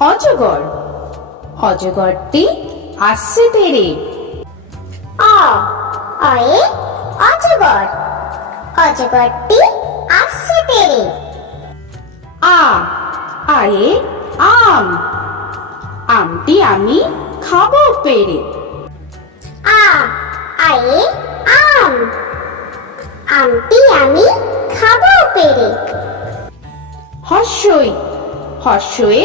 অজগর অজগরটি আসছে তেরে। অ অয়ে অজগর অজগরটি আসছে তেরে। আ আয়ে আম। আমটি আমি খাব পেরে আ আয়ে আম। আমটি আমি খাব পেরে হর্ষই হর্ষয়ে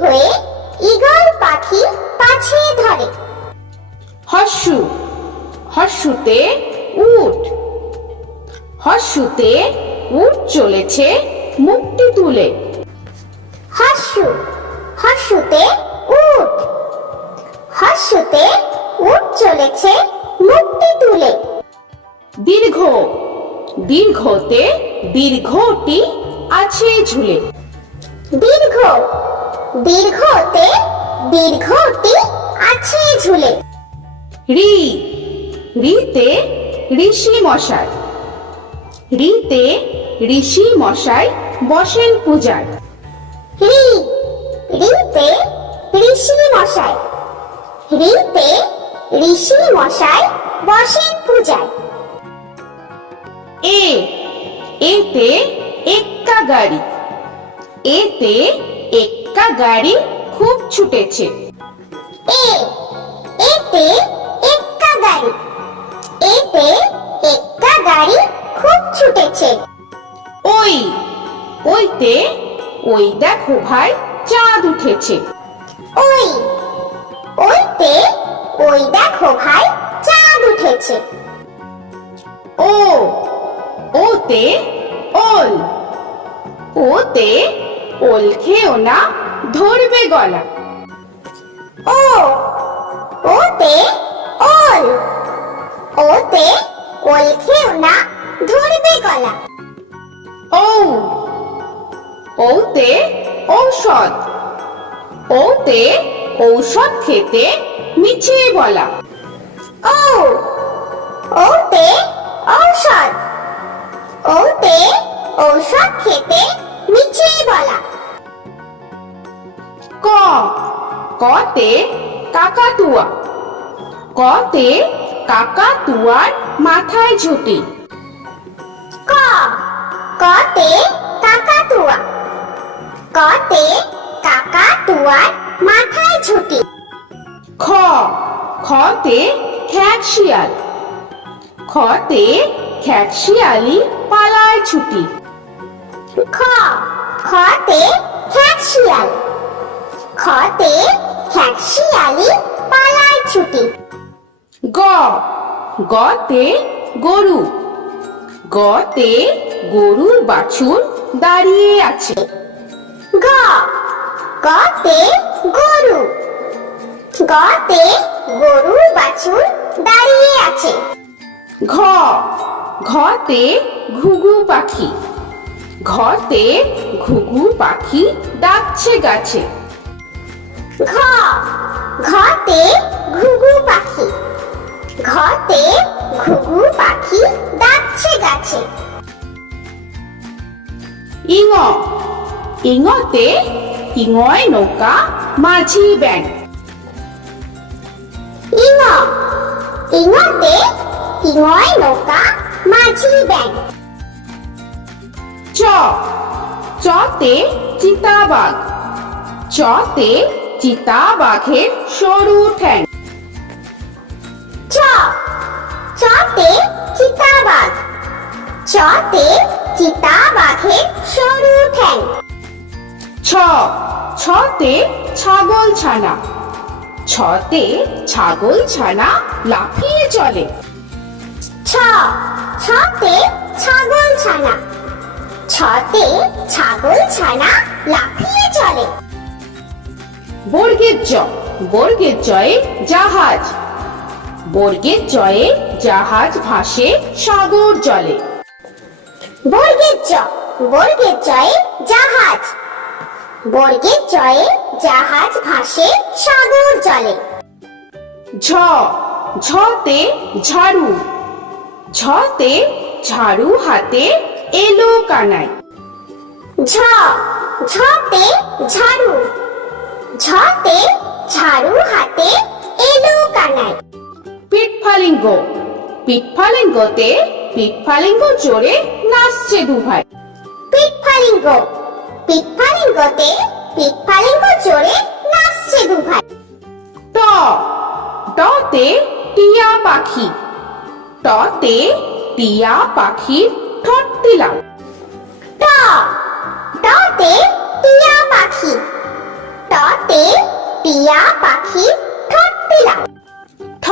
দীর্ঘয়ে ঈগল পাখি পাছে ধরে। হর্ষু হর্ষুতে উট। হর্ষুতে উট চলেছে মুক্তি তুলে। হর্ষু হর্ষুতে উট। হর্ষুতে উট চলেছে মুক্তি তুলে। দীর্ঘ দীর্ঘতে দীর্ঘটি আছে ঝুলে। দীর্ঘ দীর্ঘতে দীর্ঘটি আছে ঝুলে। রি রিতে ঋষি মশাই। রিতে ঋষি মশাই বসেন পূজায়। রি রিতে ঋষি মশাই। রিতে ঋষি মশাই বসেন পূজায়। এ এতে এক্কা গাড়ি। এতে এক্কা গাড়ি খুব ছুটেছে। এ এতে এক্কা গাড়ি। এতে এক্কা গাড়ি খুব ছুটেছে। ওই ওইতে ওই দেখো ভাই চাঁদ উঠেছে। ওই ওইতে ওই দেখো ভাই চাঁদ উঠেছে। ও ওতে ওল। ওতে ওল খেও না ধরবে গলা। ও ওতে ওল। ওতে ওল খেও না ধরবে গলা। ও ওতে ঔষধ। ওতে ঔষধ খেতে মিছে বলা। ও ওতে ঔষধ। ওতে ঔষধ খেতে মিছে বলা। ক। কতে কাকাতুয়া। কতে কাকাতুয়ার মাথায় ঝুটি। ক। কতে কাকাতুয়া। কতে কাকাতুয়ার মাথায় ঝুটি। খ। খতে খ্যাট শিয়াল খতে খ্যাট শিয়ালি পালায় ছুটি খ। খতে খ্যাট শিয়াল খতে খ্যাট শিয়ালি পালায় ছুটি। গ। গতে গরু। গতে গরুর বাছুর দাঁড়িয়ে আছে। গ। গতে গরু। গতে গরু বাছুর দাঁড়িয়ে আছে। ঘ। ঘতে ঘুঘু পাখি। ঘতে ঘুঘু পাখি ডাকছে গাছে। ঘ। ঘতে ঘুঘু পাখি। ঘতে ঘুঘু পাখি ডাকছে গাছে। ইঙ। ইঙতে ইঙয় নৌকা মাঝি ব্যাং ইঙ। ইঙতে ইঙয় নৌকা মাঝি ব্যাং চ। চতে চিতাবাঘ। চতে চিতাবাঘের সরু ঠ্যাং। চ। চতে চিতাবাঘ চতে চিতাবাঘের সরু ঠ্যাং। ছ। ছতে ছাগল ছানা। ছতে ছাগল ছানা লাফিয়ে চলে। ছ। ছতে ছাগল ছানা। ছতে ছাগল ছানা লাফিয়ে চলে। বর্গের জ বর্গের জয়ে জাহাজ। বর্গের জয়ে জাহাজ ভাসে সাগর জলে। বর্গের জ বর্গের জয়ে জাহাজ। বর্গের জয়ে জাহাজ ভাসে সাগর জলে। ঝ ঝতে ঝাড়ু। ঝতে ঝাড়ু হাতে এলো কানাই ঝ ঝতে ঝাড়ু। ঝতে ঝাড়ু হাতে এলো কানাই পিঠফালিঙ্গ পিঠফালিঙ্গতে পিঠফালিঙ্গ জোরে নাচছে দুভাই পিঠফালিঙ্গ পিঠফালিঙ্গতে পিঠফালিঙ্গ চড়ে নাচছে দুভাই ট। টতে টিয়া পাখি। টতে টিয়া পাখির ঠোঁট দিলাম। ট। টতে টিয়া পাখি। টতে টিয়া পাখি দিলাম ঠ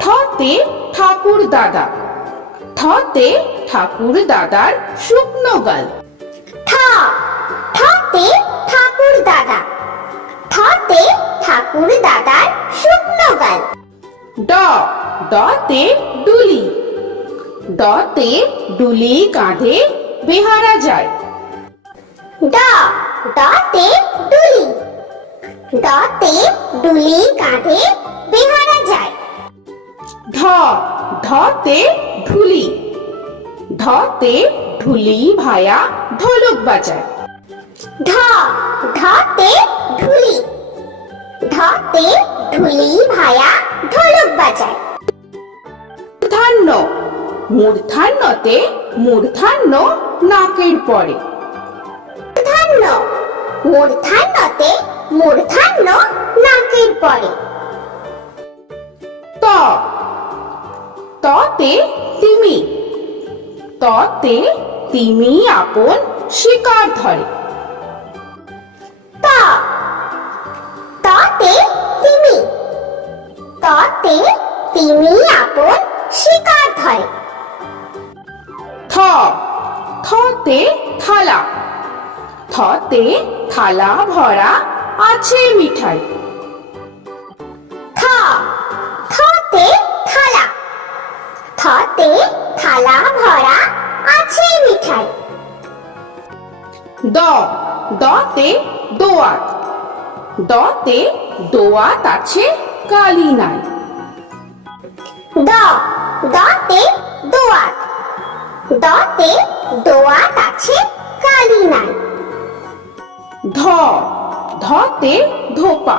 ঠতে ঠাকুর দাদা। ঠতে ঠাকুর দাদার শুকনো গাল। ঠ ঠতে ঠাকুর দাদা। ঠতে ঠাকুর দাদার শুকনো গাল। ড ডতে ডুলি। ডতে ডুলি কাঁধে বেহারা যায়। ড ডতে ডুলি ডতে ডুলি কাঁধে বেহারা যায়। ঢ ঢতে ঢুলি ঢতে ঢুলি ভায়া ঢোলক বাজায়। ঢ ঢতে ঢুলি ঢতে ঢুলি ভায়া ঢোলক বাজায়। মূর্ধান্য মূর্ধান্যতে মূর্ধান্য নাকের পরে। মূর্ধান্যতে মূর্ধান্য নাকের পরে। ত। ততে তিমি। ততে তিমি আপন শিকার ধরে। ত। ততে তিমি। ততে তিমি আপন শিকার ধরে। থ। থতে থালা। থতে থালা ভরা আছে মিঠাই। থ, থতে থালা। থতে থালা ভরা আছে মিঠাই। দ, দতে দোয়াত। দতে দোয়াত আছে কালি নাই। দ, দতে দোয়াত। দতে দোয়াত আছে কালি নাই। ধ ধতে ধোপা।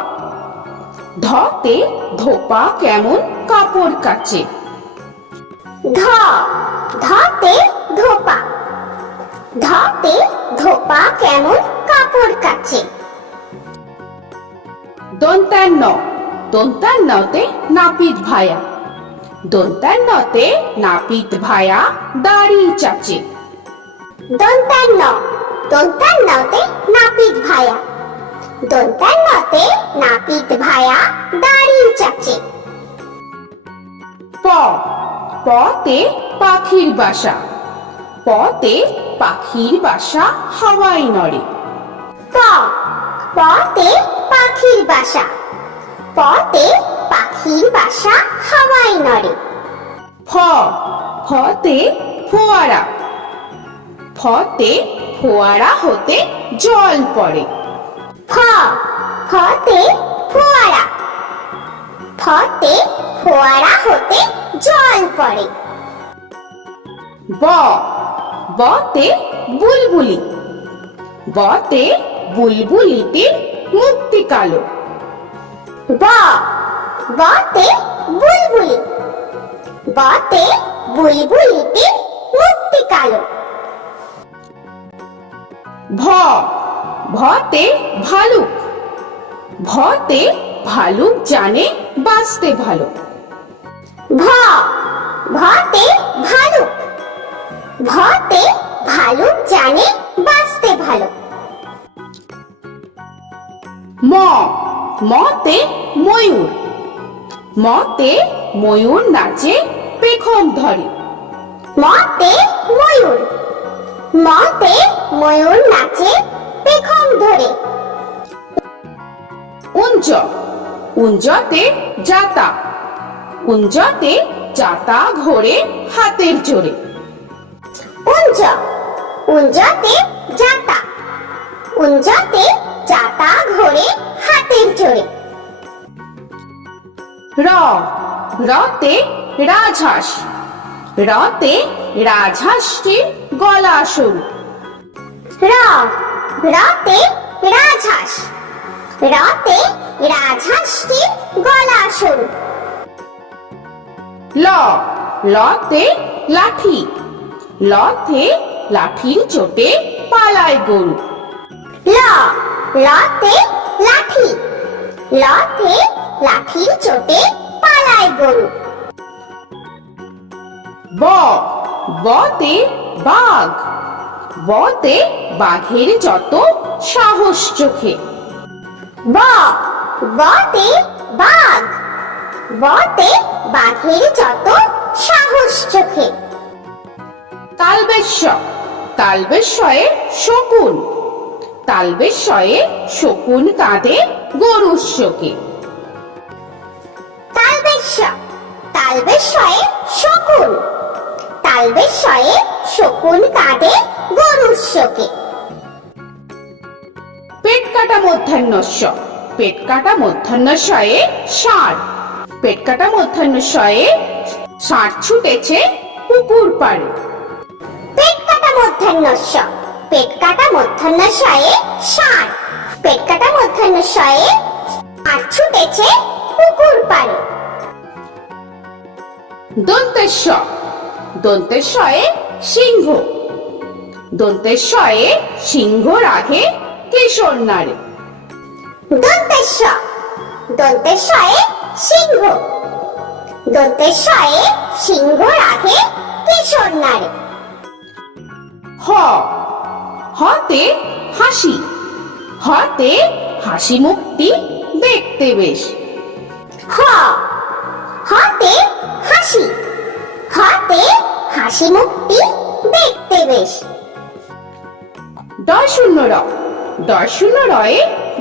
ধতে ধোপা কেমন কাপড় কাচে? ধ ধতে ধোপা। ধতে ধোপা কেমন কাপড় কাচে? দন্তান্ন দন্তান্নতে নাপিত ভায়া। দন্তান্নতে নাপিত ভায়া দাড়ি চাচে। দন্তান্ন দন্তান্নতে নাপিত ভায়া। দন্তান্নতে নাপিত ভায়া দাড়ি চাচে প। পতে পাখির বাসা। পতে পাখির বাসা হাওয়ায় নড়ে। প। পতে পাখির বাসা। পতে পাখির বাসা হাওয়ায় নড়ে। ফ। ফতে ফোয়ারা। ফতে ফোয়ারা হতে জল পড়ে। ফ, ফতে ফোয়ারা। ফতে ফোয়ারা হতে জল পড়ে। ব, বতে বুলবুলি। বতে বুলবুলিটির মুক্তি কালো। ব, বতে বুলবুলি। বতে বুলবুলিতে মুক্তি কালো। ভ। ভতে ভালুক। ভতে ভালুক জানে বাঁচতে ভালো। ভ। ভতে ভালুক। ভতে ভালুক জানে বাঁচতে ভালো। ম। মতে ময়ূর। মতে ময়ূর নাচে পেখম ধরে। মতে ময়ূর। মতে ময়ূর নাচে পেখম ধরে। উঞ্জ উঞ্জতে যাতা। উঞ্জতে যাতা ঘোরে হাতের জোরে। উঞ্জ উঞ্জতে যাতা। উঞ্জতে যাতা ঘোরে হাতের জোরে। র। রতে রাজহাঁস। রতে রাজহাঁসটির গলা সরু। র রতে রাজহাঁস। রতে রাজহাঁসটির গলা সরু ল লতে লাঠি। লতে লাঠির চোটে পালায় গরু। ল লতে লাঠি। লতে লাঠির চোটে পালায় গরু। ব বতে বাঘ। বতে বাঘের যত সাহস চোখে। বাঘ বতে বাঘের যত সাহস চোখে। তালবেশ্ব তালবেশ্বয়ে শকুন। তালবেশ্বয়ে শকুন কাঁধে গরুর শোকে। তালবেশ্য শকুন। শকুন কাঁধে গরুর শোকে। কাটা মধ্যাহ্নস্য পেট কাটা মধ্যাহ্নশয়ে ষাঁড়। পেট কাটা মধ্যাহ্নশয়ে ষাঁড় ছুটেছে পুকুর পাড়ে। পেট কাটা মধ্যাহ্নস্য পেট কাটা মধ্যাহ্নশয়ে ষাঁড়। পেট কাটা মধ্যাহ্নশয়ে আর ছুটেছে পুকুর পাড়ে। দন্তেশ্ব দন্তেশ্বয়ে সিংহ। দন্তেশ্বয়ে সিংহ রাখে কেশর নাড়ে দন্তেশ্ব দন্তেশ্বয়ে সিংহ। দন্তেশ্বয়ে সিংহ রাখে কিশোর নারে। হ। হতে হাসি। হতে হাসি মুক্তি দেখতে বেশ। হ। হাতে হাসি। হাতে হাসি মুক্তি দেখতে বেশ। দশ শূন্য র দশ শূন্য রয়ে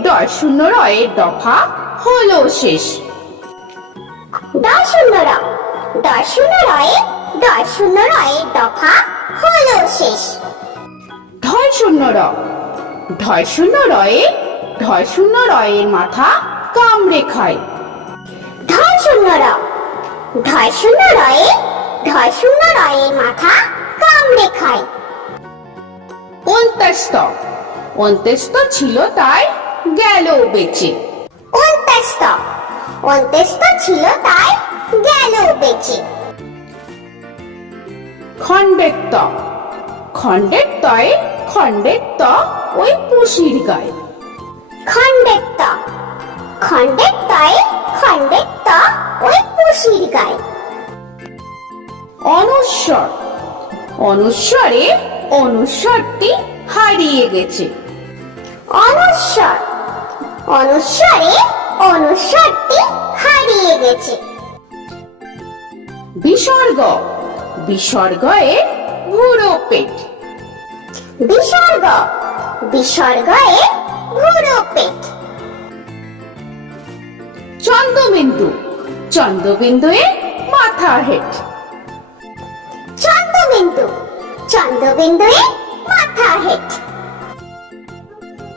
দশ শূন্য রয়ের দফা হলো শেষ। দশ শূন্য র দশ শূন্য রয়ে দশ শূন্য রয়ের দফা হলো শেষ। ঢয় শূন্য র শূন্য রয়ে শূন্য রয়ের মাথা কামড়ে খায়। ঢয় শূন্য র ঢয় শূন্য রয়ে শূন্য রয়ের মাথা কামড়ে খায়। অন্ত্যস্ত অন্ত্যস্ত ছিল তাই গেল বেঁচে। অন্ত্যস্ত। অন্ত্যস্ত ছিল তাই গেল বেঁচে। খণ্ডের ত খণ্ডের তয়ে খণ্ডের ত ওই পুষির গায়ে। খণ্ডের ত খণ্ডের তয়ে খণ্ডের ত ওই পুষির গায়ে। অনুস্বর। অনুস্বরে অনুস্বরটি হারিয়ে গেছে। অনুস্বর অনুস্বরে অনুস্বরটি হারিয়ে গেছে। বিসর্গ। বিসর্গয়ে ভুরো পেট। বিসর্গ। বিসর্গয়ে ভুরো পেট। চন্দ্রবিন্দু। চন্দ্রবিন্দুয়ে মাথা হেট। চন্দ্রবিন্দু। চন্দ্রবিন্দুয়ে মাথা হেট।